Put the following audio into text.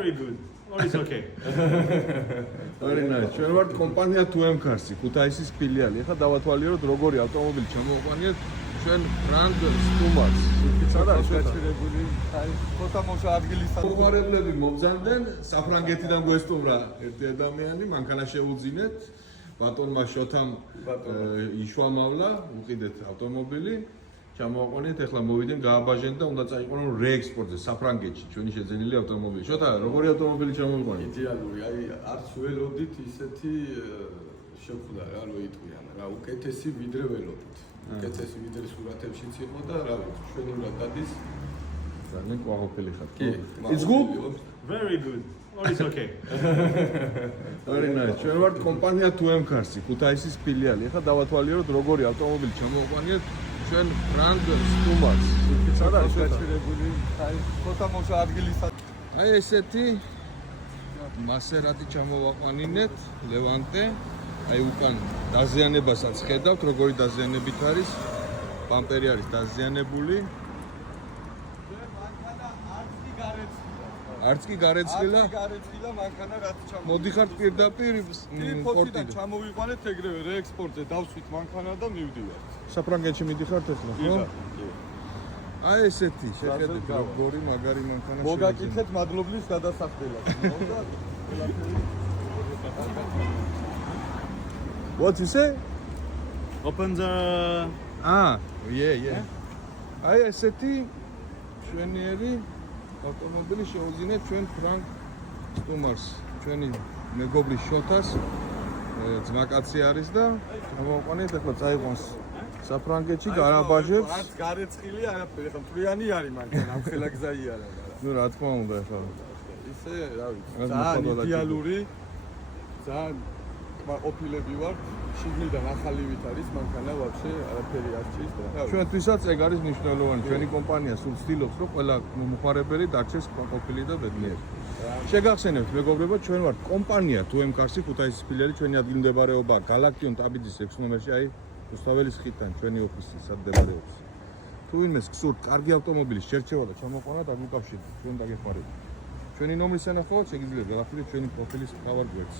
Very good. All is okay. Very nice. ჩვენ ვართ კომპანია 2M-Cars-ი, ქუთაისის ფილიალი. ახლა დავათვალიეროთ როგორი ავტომობილი ჩამოვაყვანიეთ ჩვენ ბრანდ Stumars. სადა შეჭრებული ფოტომოშა ადგილის მოხარებლები მობრძანდნენ საფრანგეთიდან გვესტუმრა ერთი ადამიანი, მანქანა შეუძინეთ. ბატონმა შოთამ იშვალმავლა, უყიდეთ ავტომობილი. ჩამოვაყვანეთ, ახლა მოვიდნენ, გააბაჟენ და უნდა წაიყვანონ რეექსპორტზე საფრანგეთში ჩვენი შეძენილი ავტომობილი. შოთა, როგორი ავტომობილი ჩამოვიყვანეთ? იდეალური, აი არც ველოდით ისეთი შეხვდა რა, რო იტყვიან, რა უკეთესი ვიდრე ველოდით. უკეთესი ვიდრე სურათებშიც იყო და რა ვიცი, ჩვენურად დადის. ძალიან ყვაყოფილი ხარ. კი, It's good? Very good. All is okay. Very nice. ჩვენ ვართ კომპანია 2M-Cars-ი, ქუთაისის ფილიალი. ახლა დავათვალიეროთ როგორი ავტომობილი ჩამოვაყვანეთ ჩვენ ბრანდ Stumars. სადა შეჭრებული ფოტომოშა ადგილის აი ესეთი მასერატი ჩამოვაყვანინეთ, ლევანტე. აი უკან დაზიანებასაც ხედავთ, როგორი დაზიანებით არის. ბამპერი არის დაზიანებული. არც კი გარეცხილა. გარეცხილა მანქანა რაც ჩამოვიყვანეთ. მოდიხართ პირდაპირ პორტიდან პორტიდან. ჩამოვიყვანეთ ეგრევე რეექსპორტზე დავსვით მანქანა და მივდივართ. საფრანგეთში მიდიხართ ახლა, ხო? კი. აი ესეთი შეხედეთ როგორი მაგარი მანქანა მოგაკითხეთ მადლობლის გადასახდელად. What you say? Open the. Yeah. აი ესეთი ჩვენიერი ავტომობილი შეუძინეთ ჩვენ ფრანგ Stumars. ჩვენი მეგობრის შოთას ძმაკაცი არის და ჩამოვაყვანეთ ახლა წაიყვანს საფრანგეთში გარაბაჟებს. არც გარეცხილი არაფერი, ხა მთლიანი არის მანქანა, ამ ხელა გზაი არა. ნუ რა თქმა უნდა ახლა. ისე, რა ვიცი, ძალიან იდეალური, ძალიან ყოფილები ვარ, შიგნიდან ახალივით არის მანქანა, ვაფშე არაფერი არ ჭირს და რა ვიცი. ჩვენთვისაც ეგ არის მნიშვნელოვანი. ჩვენი კომპანია სულ ცდილობს, რომ ყველა მომხმარებელი დარჩეს ყოფილი და ბედნიერი. შეგახსენებთ, მეგობრებო, ჩვენ ვართ კომპანია 2M-Cars-ი, ქუთაისის ფილიალი, ჩვენი ადგილმდებარეობა გალაქტიონ ტაბიძის 6 ნომერში, აი რუსთაველის ხიდთან, ჩვენი ოფისი სად მდებარეობს. თუ ვინმეს გსურთ კარგი ავტომობილის შერჩევა და ჩამოყვანა, დაგუკავშირდით, ჩვენ დაგეხმარებით. ჩვენი ნომრის სანახავად შეგიძლიათ გაახდინოთ ჩვენი პროფილის მთავარ გვერდს.